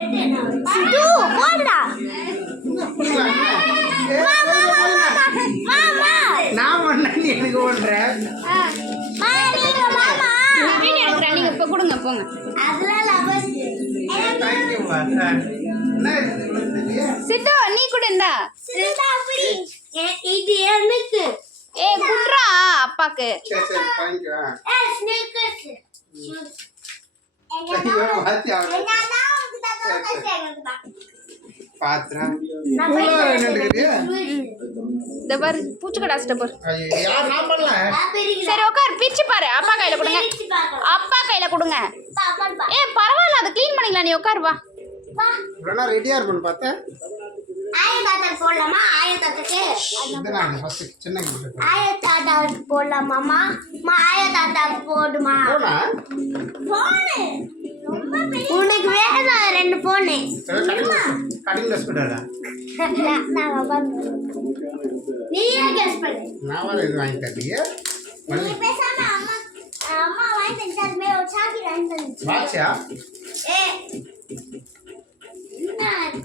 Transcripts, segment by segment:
Situ, போடா. மாமா. நான் பண்ண நீ எனக்கு ஓடுற. மாமா. வீடியோ எடுக்கறேன் நீங்க இப்ப கொடுங்க போங்க. அதெல்லாம் லவர்ஸ். Thank you மா. என்ன இது? சித்து நீ கூட இந்தா. சித்தா அப்படி. இது எனக்கு. ஏய் குட்றா அப்பாக்கு. சரி thank you. ஸ்னீக்கர்ஸ். ஐயோ வாத்தி ஆவல. பாத்ரா. இந்த பாரு பூச்சிக்கடை அடிச்சிட்ட பாரு. ஐயோ யார் நான் பண்ணல. சரி உட்கார் பிச்சு பாரு அப்பா கையில கொடுங்க. அப்பா கையில கொடுங்க. ஏய் பரவாயில்ல அதை க்ளீன் பண்ணிக்கலாம் நீ உட்கார் வா. இவ்வளோ ரெடியா இருக்குன்னு பார்த்தேன். ஆயத்தாத்தா போடலாமா? ஆயத்தாத்தாக்கு இதுதான் ஃபர்ஸ்ட் சின்ன கிட்ட. ஆயத்தாத்தா போடலாமாமா? ஆயத்தாத்தா போடுமா? போனா போனு உனக்கு வேணும் ரெண்டு போனு. கட்டிங் ட்ரெஸ் போடுறா. நீயே கெஸ் பண்ணு. நான் வர இது வாங்கி தரீங்க. நீ பேசாம அம்மா வாங்கி தந்தாலுமே ஒரு சாக்கி வாங்கி தந்துச்சு. வாட்சா?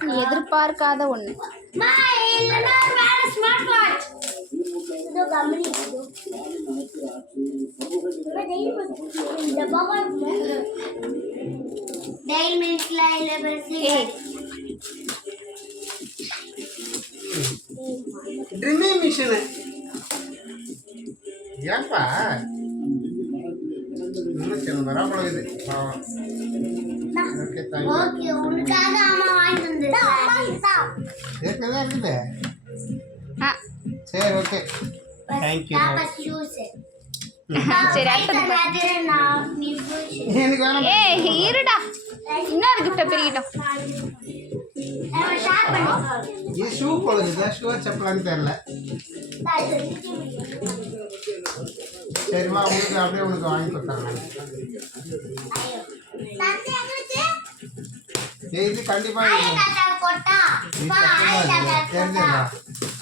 நீ எதிர்பார்க்காத ஒண்ணு. மா இல்லனா வேற ஸ்மார்ட் வாட்ச். இது கம்பெனி இது. இந்த பாபா டெய்லி மினிட்ல இல்ல பெருசு. Trimming machine. ஏன்பா? இன்னும் வரப்போல இது. Okay thank you. ஓகே உனக்காக அம்மா வாங்கி தந்தது. அம்மா கிட்ட. ஏற்கனவே இருக்குது. ஆ சரி ஓகே தேங்க் யூ. பாப்பா ஷூஸ். சரி அடுத்து பாரு. எனக்கு வேணாம். ஏய் இருடா. இன்னொரு கிஃப்ட் பிரிக்கிட்டோம். ஷேர் பண்ணு. இது ஷூ போடுது. ஷூ செப்பலான்னு தெரியல. சரிம்மா உங்களுக்கு அப்படியே உனக்கு வாங்கி கொடுத்தாங்க. இது கண்டிப்பா ஆயத்தாத்தா போட்டா. பா ஆயத்தாத்தா போட்டா. தெரிஞ்சதா?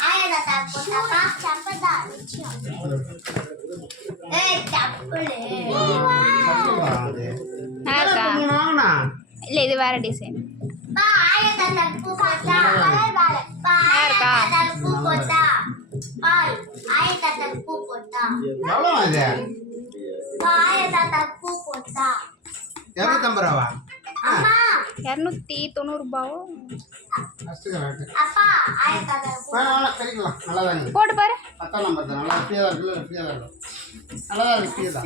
ஆயத்தாத்தா போட்டா. பா சப்பதா. ஏய் தப்புல. இருக்கா? இல்ல இது வேற டிசைன். பா ஆயத்தாத்தா போட்டா. வேற. பா ஆயத்தாத்தா போட்டா. பா ஆயத்தாத்தா போட்டா. எவ்வளோ இது? பா ஆயத்தாத்தா போட்டா. 250 ரூபாவா? அம்மா 290 ரூபாவோ? First correct. அப்பா ஆயத்தாத்தா வேணாம் கறிக்கலாம் நல்லா தாங்க. போட்டு பாரு. 10ஆம் நம்பர் தான் நல்லா ஃப்ரீயாக தான் இருக்குல்ல. ஃப்ரீயாக தான் இருக்கும். நல்லா தான் இருக்கு. ஃப்ரீயாக தான்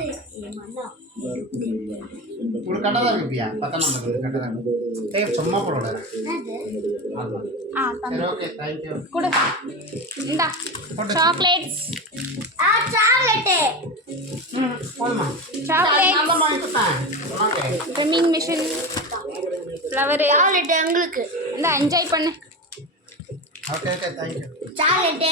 உங்களுக்கு கரெக்டாக தான் இருக்குப்பியா. 10ஆம் நம்பர் கரெக்டாக தான் இருக்கு. டேய் சும்மா போட ஆமாம். ஆ சரி ஓகே தேங்க்யூ. கொடு. இந்தா சாக்லேட்ஸ். சாக்லேட். போதுமா? சாக்லேட். நான் தான் வாங்கி கொடுத்தேன். சொன்னாங்க. Trimming machine. ஃப்ளவர். சாக்லேட் உங்களுக்கு. இந்தா என்ஜாய் பண்ணு. Okay okay thank you. சாக்லேட்